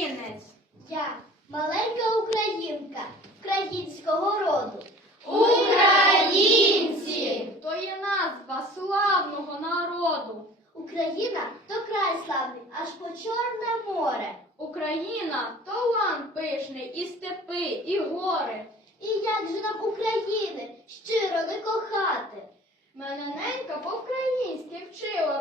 українець. Я маленька українка українського роду. Українці! То є назва славного народу. Україна то край славний, аж по Чорне море. Україна то лан пишний, і степи, і гори. І як же нам України щиро не кохати? Мене ненька по-українськи вчила.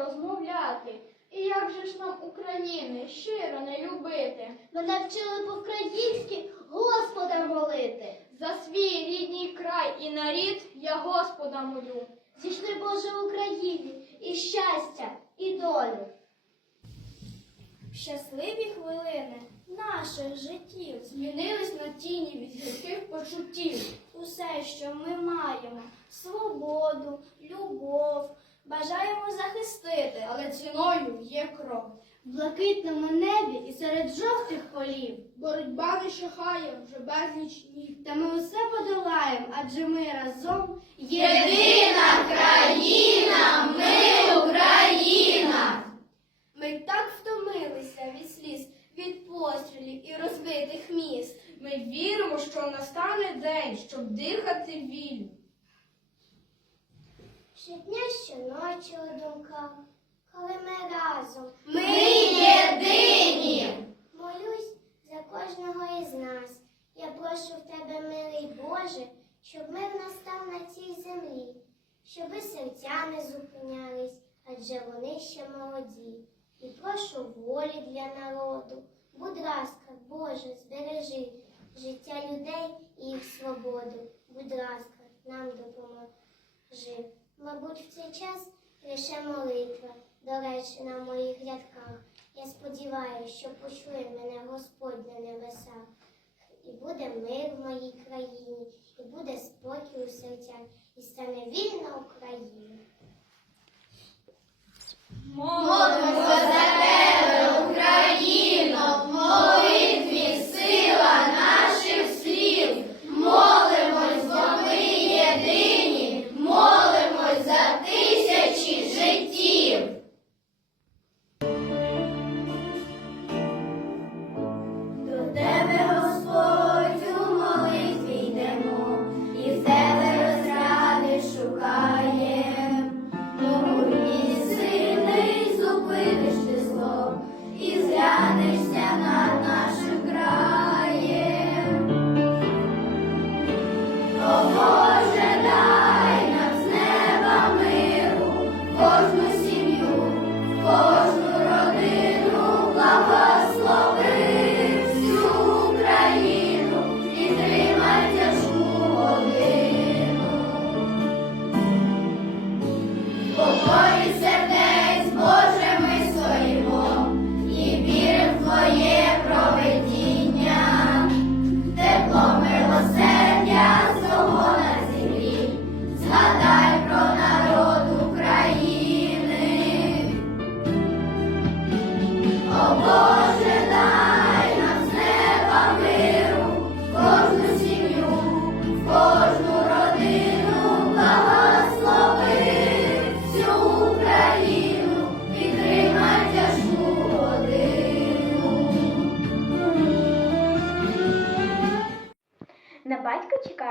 України щиро не любити? Мене вчили по-українськи Господа молити. За свій рідній край і нарід я Господа молю. Зійшли Боже Україні і щастя, і долю. Щасливі хвилини наших життів змінились на тіні від гірких почуттів. Усе, що ми маємо, свободу, любов, бажаємо захистити, Але ціною є кров. В блакитному небі і серед жовтих полів. Боротьба не щахає вже безліч днів. Та ми усе подолаємо, адже ми разом Єдина країна, ми Україна. Ми так втомилися від сліз, від пострілів і розбитих міст. Ми віримо, що настане день, щоб дихати вільно. Щодня, щоночі у думках, коли ми разом. Ми єдині. Молюсь за кожного із нас. Я прошу в тебе, милий Боже, щоб мир настав на цій землі, щоби серця не зупинялись, адже вони ще молоді. І прошу волі для народу. Будь ласка, Боже, збережи життя людей і їх свободу. Будь ласка, нам допоможи. Мабуть, в цей час лише молитва, доречна в моїх рядках. Я сподіваюся, що почує мене Господь на небесах. І буде мир в моїй країні, і буде спокій у серцях, і стане вільна Україна. Молимося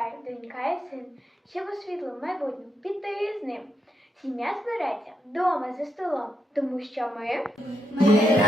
чекає донька і син, щоб у світло майбутнє. піти з ним. Сім'я збереться вдома за столом, тому що ми Ми